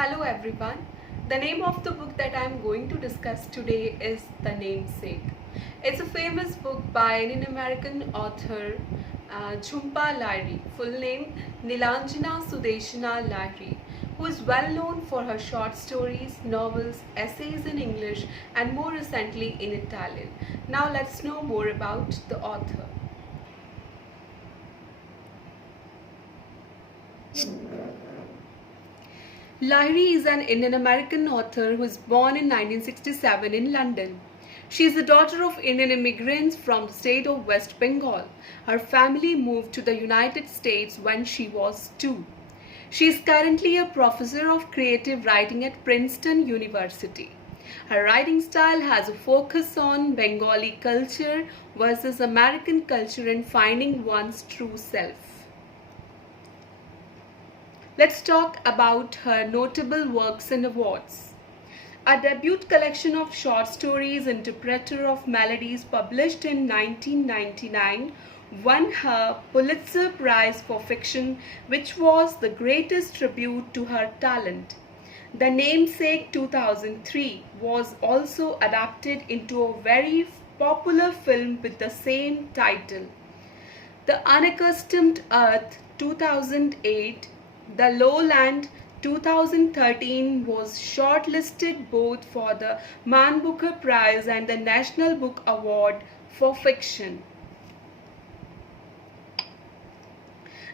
Hello everyone. The name of the book that I am going to discuss today is The Namesake. It's a famous book by an American author, Jhumpa Lahiri, full name Nilanjana Sudeshana Lahiri, who is well known for her short stories, novels, essays in English, and more recently in Italian. Now let's know more about the author. Lahiri is an Indian American author who was born in 1967 in London. She is the daughter of Indian immigrants from the state of West Bengal. Her family moved to the United States when she was 2. She is currently a professor of creative writing at Princeton University. Her writing style has a focus on Bengali culture versus American culture and finding one's true self. Let's talk about her notable works and awards. A debut collection of short stories, Interpreter of Melodies, published in 1999, won her Pulitzer Prize for Fiction, which was the greatest tribute to her talent. The Namesake 2003 was also adapted into a very popular film with the same title. The Unaccustomed Earth 2008, The Lowland 2013 was shortlisted both for the Man Booker Prize and the National Book Award for Fiction.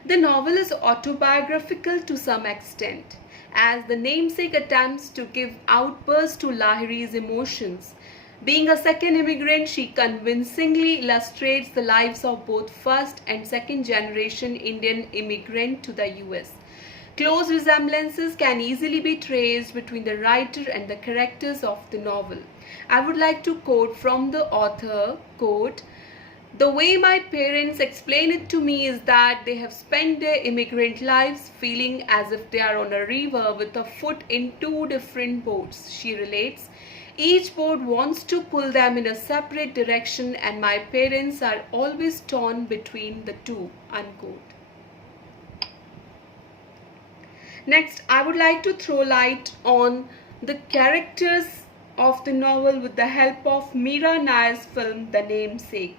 The novel is autobiographical to some extent, as The Namesake attempts to give outbursts to Lahiri's emotions. Being a second immigrant, she convincingly illustrates the lives of both first and second generation Indian immigrant to the US. Close resemblances can easily be traced between the writer and the characters of the novel. I would like to quote from the author, quote, "The way my parents explain it to me is that they have spent their immigrant lives feeling as if they are on a river with a foot in two different boats," she relates. "Each boat wants to pull them in a separate direction and my parents are always torn between the two," unquote. Next, I would like to throw light on the characters of the novel with the help of Meera Nair's film The Namesake.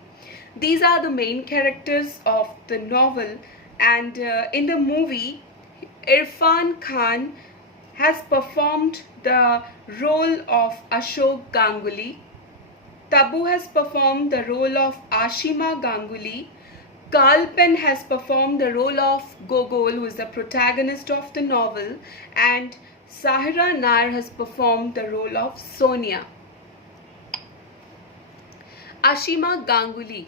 These are the main characters of the novel, and in the movie, Irfan Khan has performed the role of Ashok Ganguly. Tabu has performed the role of Ashima Ganguly. Kalpen has performed the role of Gogol, who is the protagonist of the novel, and Sahira Nair has performed the role of Sonia. Ashima Ganguly,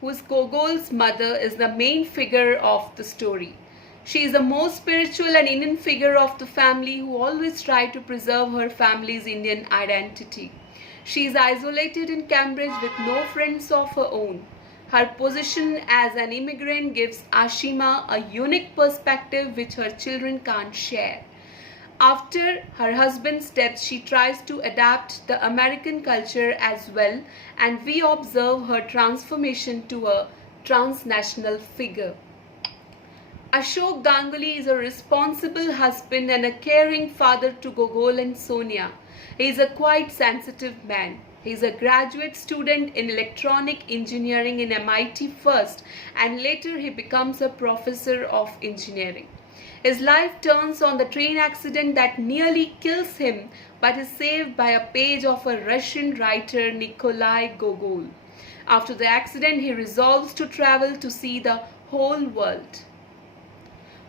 who is Gogol's mother, is the main figure of the story. She is the most spiritual and Indian figure of the family who always tried to preserve her family's Indian identity. She is isolated in Cambridge with no friends of her own. Her position as an immigrant gives Ashima a unique perspective which her children can't share. After her husband's death, she tries to adapt the American culture as well, and we observe her transformation to a transnational figure. Ashok Ganguly is a responsible husband and a caring father to Gogol and Sonia. He is a quite sensitive man. He is a graduate student in electronic engineering in MIT first, and later he becomes a professor of engineering. His life turns on the train accident that nearly kills him, but is saved by a page of a Russian writer, Nikolai Gogol. After the accident, he resolves to travel to see the whole world.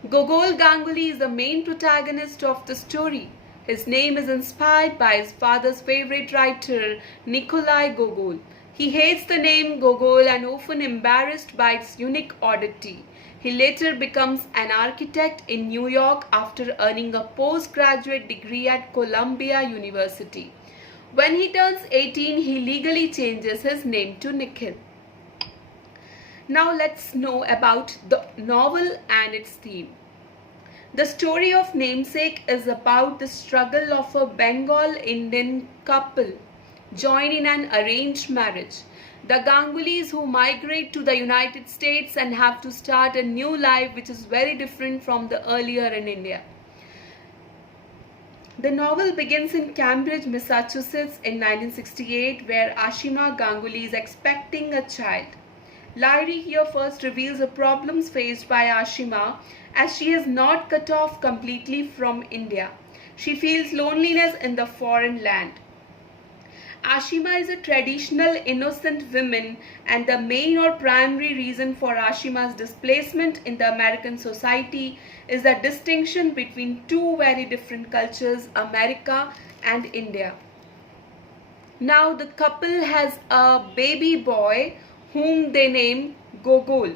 Gogol Ganguly is the main protagonist of the story. His name is inspired by his father's favorite writer, Nikolai Gogol. He hates the name Gogol and often embarrassed by its unique oddity. He later becomes an architect in New York after earning a postgraduate degree at Columbia University. When he turns 18, he legally changes his name to Nikhil. Now let's know about the novel and its theme. The story of Namesake is about the struggle of a Bengal Indian couple joined in an arranged marriage. The Gangulys who migrate to the United States and have to start a new life which is very different from the earlier in India. The novel begins in Cambridge, Massachusetts in 1968, where Ashima Ganguly is expecting a child. Lahiri here first reveals the problems faced by Ashima as she is not cut off completely from India. She feels loneliness in the foreign land. Ashima is a traditional innocent woman, and the main or primary reason for Ashima's displacement in the American society is the distinction between two very different cultures, America and India. Now the couple has a baby boy whom they name Gogol.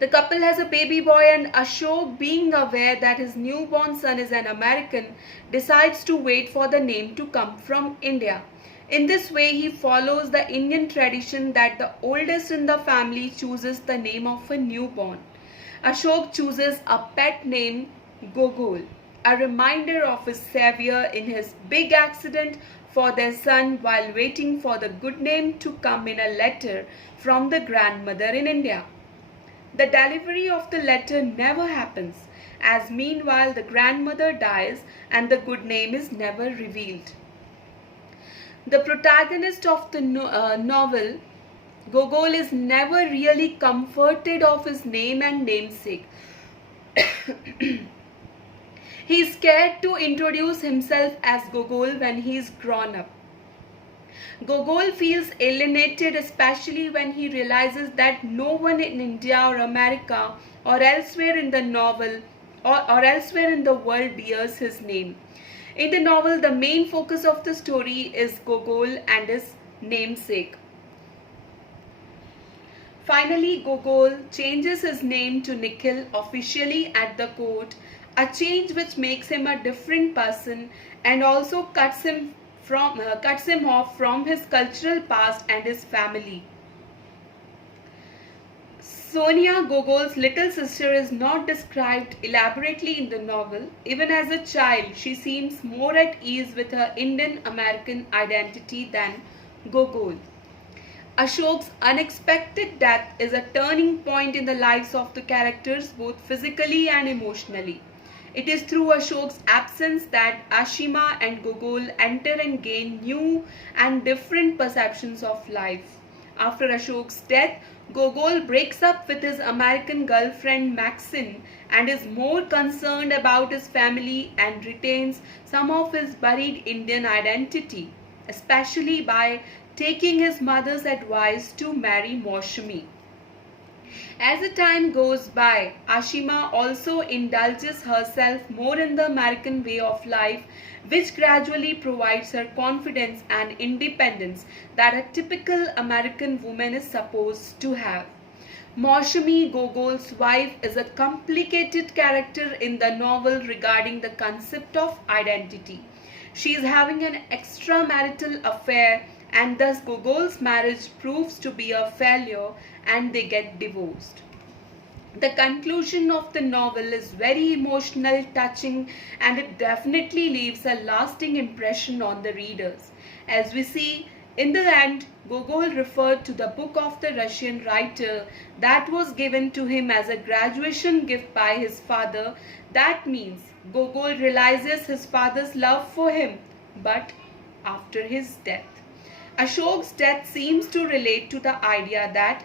The couple has a baby boy, and Ashok, being aware that his newborn son is an American, decides to wait for the name to come from India. In this way, he follows the Indian tradition that the oldest in the family chooses the name of a newborn. Ashok chooses a pet name, Gogol, a reminder of his savior in his big accident for their son while waiting for the good name to come in a letter from the grandmother in India. The delivery of the letter never happens, as meanwhile the grandmother dies and the good name is never revealed. The protagonist of the novel, Gogol, is never really comforted of his name and namesake. He is scared to introduce himself as Gogol when he is grown up. Gogol feels alienated, especially when he realizes that no one in India or America or elsewhere in the novel or elsewhere in the world bears his name. In the novel, the main focus of the story is Gogol and his namesake. Finally, Gogol changes his name to Nikhil officially at the court, a change which makes him a different person and also cuts him off from his cultural past and his family. Sonia, Gogol's little sister, is not described elaborately in the novel. Even as a child, she seems more at ease with her Indian American identity than Gogol. Ashok's unexpected death is a turning point in the lives of the characters, both physically and emotionally. It is through Ashok's absence that Ashima and Gogol enter and gain new and different perceptions of life. After Ashok's death, Gogol breaks up with his American girlfriend Maxine and is more concerned about his family and retains some of his buried Indian identity, especially by taking his mother's advice to marry Maushami. As the time goes by, Ashima also indulges herself more in the American way of life, which gradually provides her confidence and independence that a typical American woman is supposed to have. Maushami, Gogol's wife, is a complicated character in the novel regarding the concept of identity. She is having an extramarital affair, and thus Gogol's marriage proves to be a failure and they get divorced. The conclusion of the novel is very emotional, touching, and it definitely leaves a lasting impression on the readers. As we see, in the end, Gogol referred to the book of the Russian writer that was given to him as a graduation gift by his father. That means Gogol realizes his father's love for him, but after his death. Ashok's death seems to relate to the idea that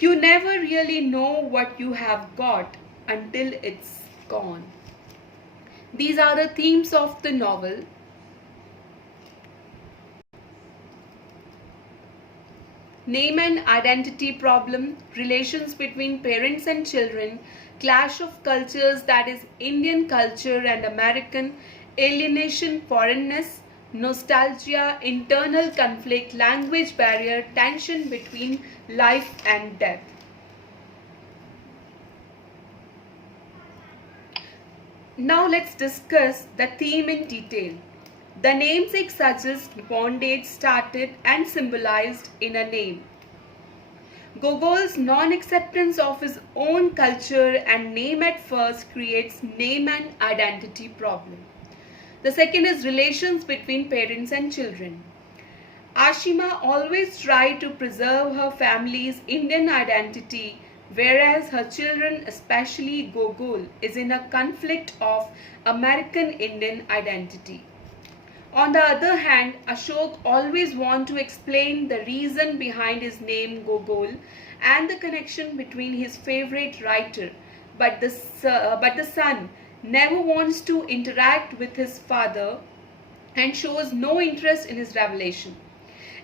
you never really know what you have got until it's gone. These are the themes of the novel. Name and identity problem, relations between parents and children, clash of cultures, that is Indian culture and American, alienation, foreignness, nostalgia, internal conflict, language barrier, tension between life and death. Now let's discuss the theme in detail. The namesake suggests bondage started and symbolized in a name. Gogol's non-acceptance of his own culture and name at first creates name and identity problem. The second is relations between parents and children. Ashima always tried to preserve her family's Indian identity whereas her children, especially Gogol, is in a conflict of American Indian identity. On the other hand, Ashok always wants to explain the reason behind his name Gogol and the connection between his favorite writer, but the son never wants to interact with his father and shows no interest in his revelation.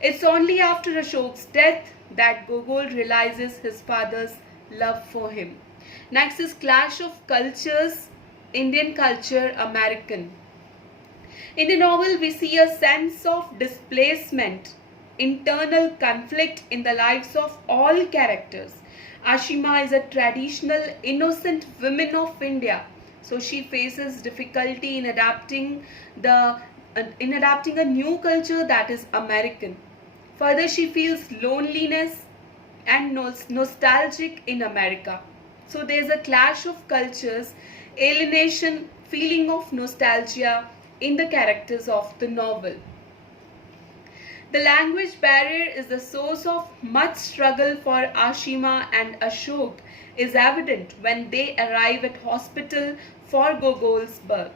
It's only after Ashok's death that Gogol realizes his father's love for him. Next is clash of cultures, Indian culture, American. In the novel, we see a sense of displacement, internal conflict in the lives of all characters. Ashima is a traditional, innocent woman of India, so she faces difficulty in adapting a new culture that is American. Further, she feels loneliness and nostalgic in America. So there's a clash of cultures, alienation, feeling of nostalgia in the characters of the novel. The language barrier is the source of much struggle for Ashima, and Ashok is evident when they arrive at hospital for Gogol's birth.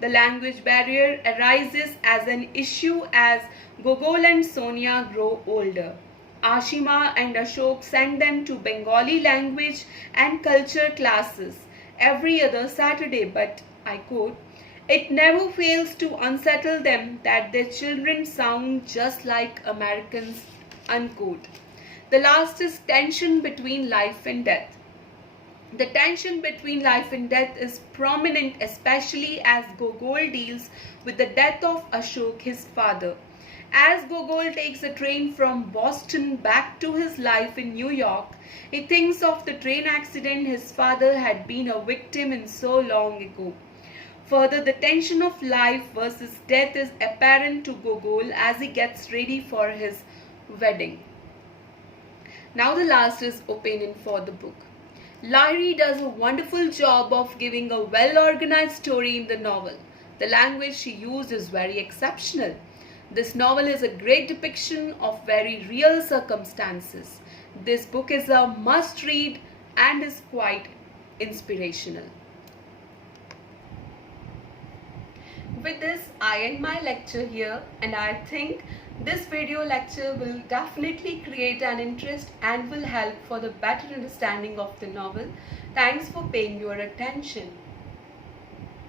The language barrier arises as an issue as Gogol and Sonia grow older. Ashima and Ashok send them to Bengali language and culture classes every other Saturday, but I quote, "It never fails to unsettle them that their children sound just like Americans," unquote. The last is tension between life and death. The tension between life and death is prominent, especially as Gogol deals with the death of Ashok, his father. As Gogol takes a train from Boston back to his life in New York, he thinks of the train accident his father had been a victim in so long ago. Further, the tension of life versus death is apparent to Gogol as he gets ready for his wedding. Now the last is opinion for the book. Lahiri does a wonderful job of giving a well-organized story in the novel. The language she used is very exceptional. This novel is a great depiction of very real circumstances. This book is a must-read and is quite inspirational. With this, I end my lecture here, and I think this video lecture will definitely create an interest and will help for the better understanding of the novel. Thanks for paying your attention.